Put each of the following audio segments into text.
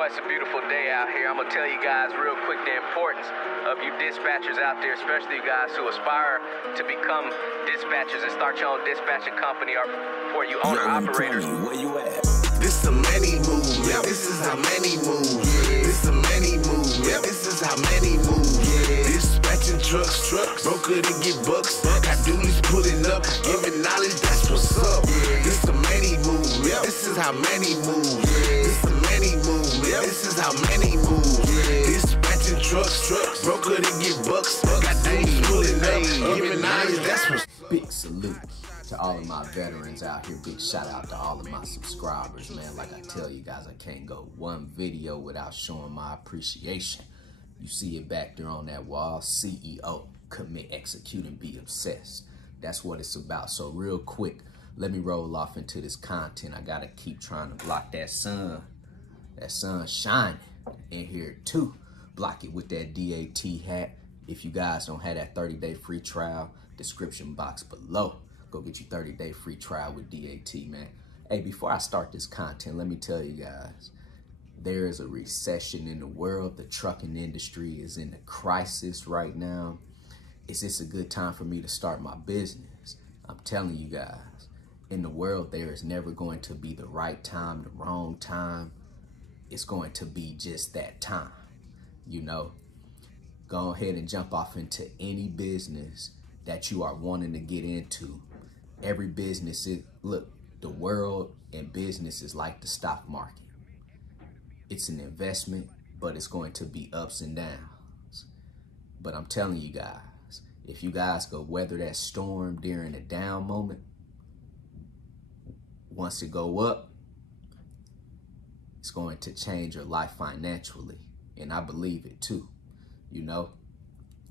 Boy, it's a beautiful day out here. I'm going to tell you guys real quick the importance of you dispatchers out there, especially you guys who aspire to become dispatchers and start your own dispatching company or for you owner-operators. Where you at? This a many move, yeah. This is how many move. Yeah. This a many move, yeah. This is how many move. Yeah. Dispatching trucks, broker to get bucks. Got duties pulling up, giving knowledge, that's what's up. Yeah. This a many move, yeah. This is how many move. Yeah. This a many move, yeah. This is how many move. Yeah. Dispatching trucks, broker to get bucks. Got duties pulling up, giving knowledge, that's what's up. Big salute to all of my veterans out here. Big shout out to all of my subscribers, man. Like I tell you guys, I can't go one video without showing my appreciation. You see it back there on that wall. CEO, commit, execute, and be obsessed. That's what it's about. So real quick, let me roll off into this content. I gotta keep trying to block that sun shining in here too. Block it with that DAT hat. If you guys don't have that 30-day free trial, description box below. Go get you 30-day free trial with DAT, man. Hey, before I start this content, let me tell you guys, there is a recession in the world. The trucking industry is in a crisis right now. Is this a good time for me to start my business? I'm telling you guys, in the world, there is never going to be the right time, the wrong time. It's going to be just that time, you know. Go ahead and jump off into any business that you are wanting to get into. Every business is, look, the world and business is like the stock market. It's an investment, but it's going to be ups and downs. But I'm telling you guys, if you guys go weather that storm during a down moment, once it go up, it's going to change your life financially. And I believe it too, you know.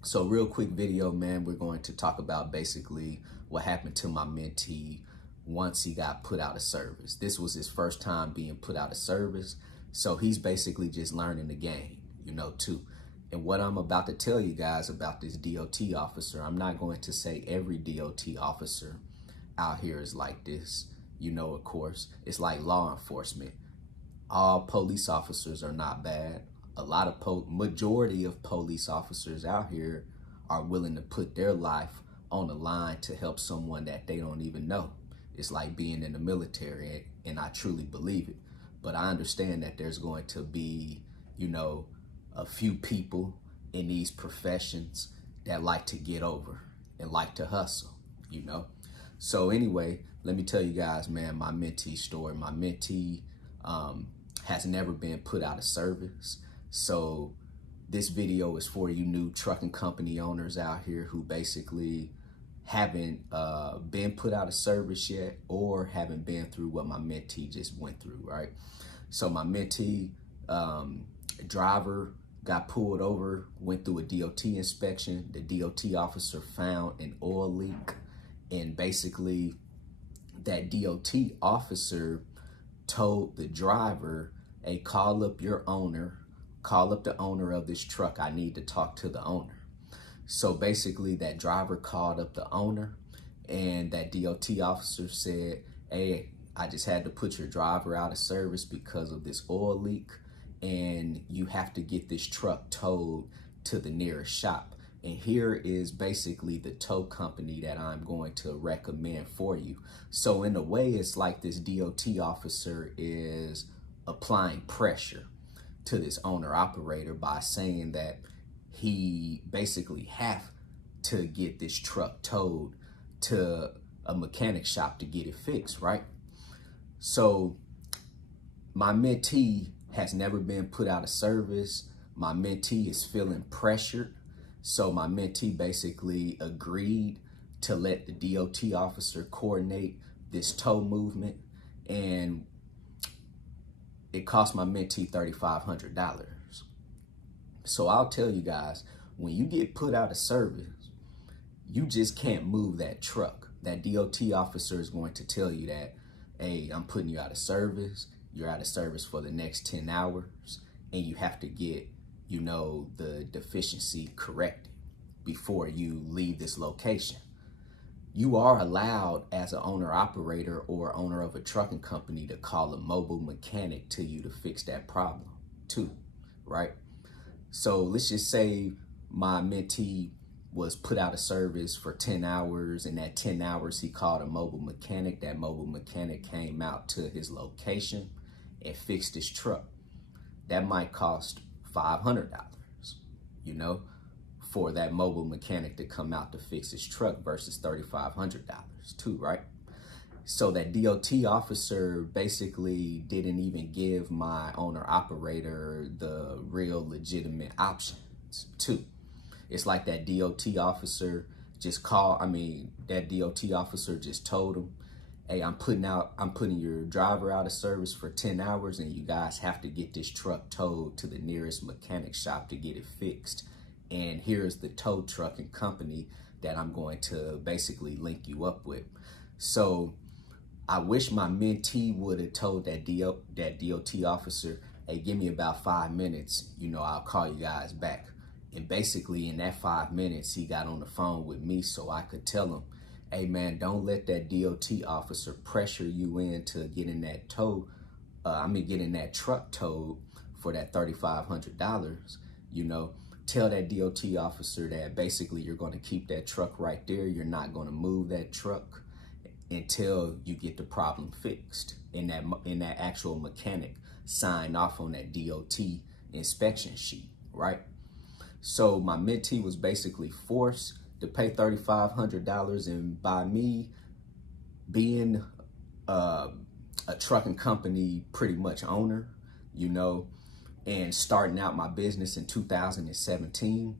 So real quick video, man, we're going to talk about basically what happened to my mentee once he got put out of service. This was his first time being put out of service. So he's basically just learning the game, you know, too. And what I'm about to tell you guys about this DOT officer, I'm not going to say every DOT officer out here is like this. You know, of course, it's like law enforcement. All police officers are not bad. A lot of majority of police officers out here are willing to put their life on the line to help someone that they don't even know. It's like being in the military, and I truly believe it. But I understand that there's going to be, you know, a few people in these professions that like to get over and like to hustle, you know. So anyway, let me tell you guys, man, my mentee story. My mentee has never been put out of service. So this video is for you new trucking company owners out here who basically haven't been put out of service yet or haven't been through what my mentee just went through, right? So my mentee driver got pulled over, went through a DOT inspection. The DOT officer found an oil leak, and basically that DOT officer told the driver, hey, call up your owner, call up the owner of this truck. I need to talk to the owner. So basically that driver called up the owner, and that DOT officer said, hey, I just had to put your driver out of service because of this oil leak, and you have to get this truck towed to the nearest shop. And here is basically the tow company that I'm going to recommend for you. So in a way, it's like this DOT officer is applying pressure to this owner operator by saying that he basically have to get this truck towed to a mechanic shop to get it fixed, right? So my mentee has never been put out of service. My mentee is feeling pressured. So my mentee basically agreed to let the DOT officer coordinate this tow movement, and it cost my mentee $3,500. So I'll tell you guys, when you get put out of service, you just can't move that truck. That DOT officer is going to tell you that, hey, I'm putting you out of service. You're out of service for the next 10 hours, and you have to get, you know, the deficiency corrected before you leave this location. You are allowed as an owner operator or owner of a trucking company to call a mobile mechanic to you to fix that problem. too, right? So let's just say my mentee was put out of service for 10 hours, and at 10 hours, he called a mobile mechanic. That mobile mechanic came out to his location and fixed his truck. That might cost $500, you know, for that mobile mechanic to come out to fix his truck versus $3,500 too, right? So that DOT officer basically didn't even give my owner operator the real legitimate options too. It's like that DOT officer just that DOT officer just told him, hey, I'm putting your driver out of service for 10 hours and you guys have to get this truck towed to the nearest mechanic shop to get it fixed. And here's the tow trucking company that I'm going to basically link you up with. So I wish my mentee would have told that DOT officer, hey, give me about 5 minutes, you know, I'll call you guys back. And basically in that 5 minutes, he got on the phone with me so I could tell him, hey man, don't let that DOT officer pressure you into getting that getting that truck towed for that $3,500. You know, tell that DOT officer that basically you're going to keep that truck right there. You're not going to move that truck until you get the problem fixed. And that actual mechanic signed off on that DOT inspection sheet, right? So my mentee was basically forced to pay $3,500, and by me being a trucking company pretty much owner, you know, and starting out my business in 2017,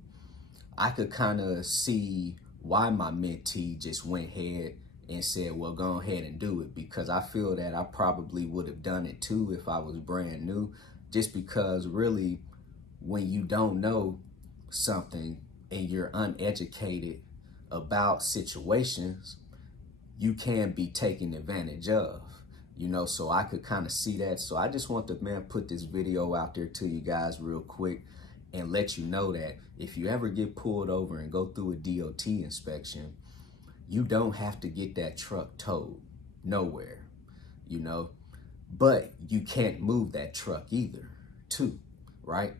I could kind of see why my mentee just went ahead and said, well, go ahead and do it, because I feel that I probably would have done it too if I was brand new, just because really when you don't know something and you're uneducated about situations, you can be taken advantage of, you know. So I could kind of see that. So I just want to, man, put this video out there to you guys real quick and let you know that if you ever get pulled over and go through a DOT inspection, you don't have to get that truck towed nowhere, you know, but you can't move that truck either too, right?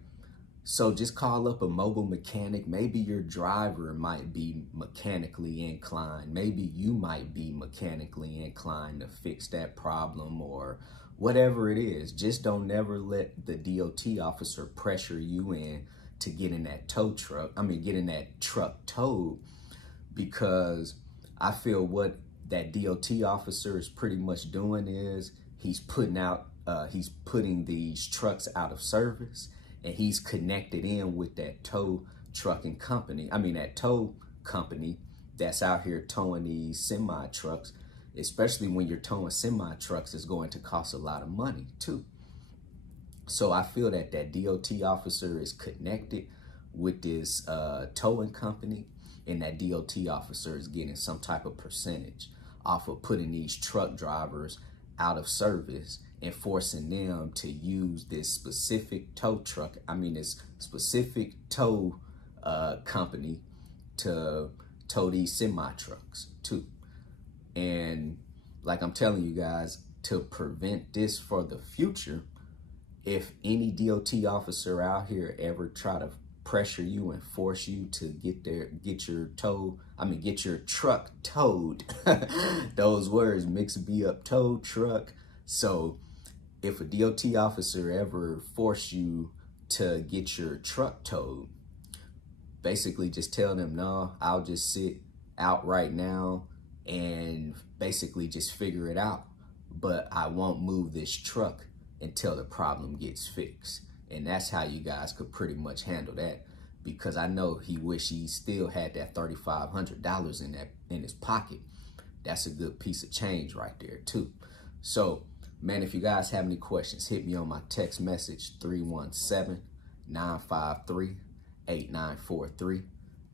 So just call up a mobile mechanic. Maybe your driver might be mechanically inclined. Maybe you might be mechanically inclined to fix that problem or whatever it is. Just don't never let the DOT officer pressure you in to get in that getting that truck towed, because I feel what that DOT officer is pretty much doing is he's putting these trucks out of service, and he's connected in with that tow company that's out here towing these semi trucks. Especially when you're towing semi trucks, it's going to cost a lot of money too. So I feel that that DOT officer is connected with this towing company, and that DOT officer is getting some type of percentage off of putting these truck drivers out of service and forcing them to use this specific tow company to tow these semi trucks too. And like I'm telling you guys, to prevent this for the future, if any DOT officer out here ever try to pressure you and force you to get your truck towed, those words mix me up, tow truck. So if a DOT officer ever force you to get your truck towed, basically just tell them, no, I'll just sit out right now and basically just figure it out, but I won't move this truck until the problem gets fixed. And that's how you guys could pretty much handle that, because I know he wish he still had that $3,500 in his pocket. That's a good piece of change right there too. So man, if you guys have any questions, hit me on my text message, 317-953-8943.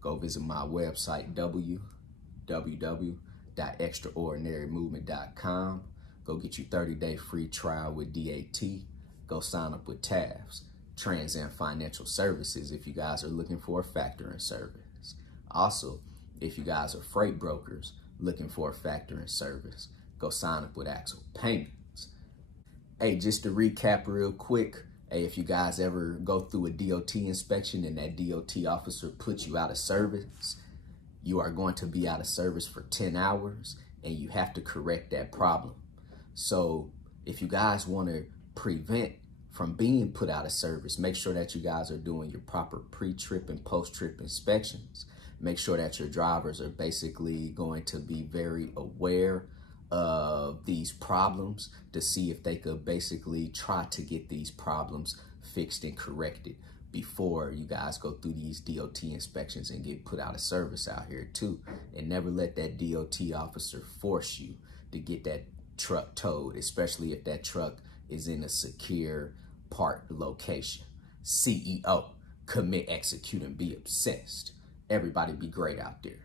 Go visit my website, www.extraordinarymovement.com. Go get your 30-day free trial with DAT. Go sign up with TAFS, Trans and Financial Services, if you guys are looking for a factoring service. Also, if you guys are freight brokers looking for a factoring service, go sign up with Axel Payments. Hey, just to recap real quick, Hey, if you guys ever go through a DOT inspection and that DOT officer puts you out of service, you are going to be out of service for 10 hours and you have to correct that problem. So if you guys want to prevent from being put out of service, make sure that you guys are doing your proper pre-trip and post-trip inspections. Make sure that your drivers are basically going to be very aware of these problems to see if they could basically try to get these problems fixed and corrected before you guys go through these DOT inspections and get put out of service out here too. And never let that DOT officer force you to get that truck towed, especially if that truck is in a secure park location. CEO, commit, execute, and be obsessed. Everybody be great out there.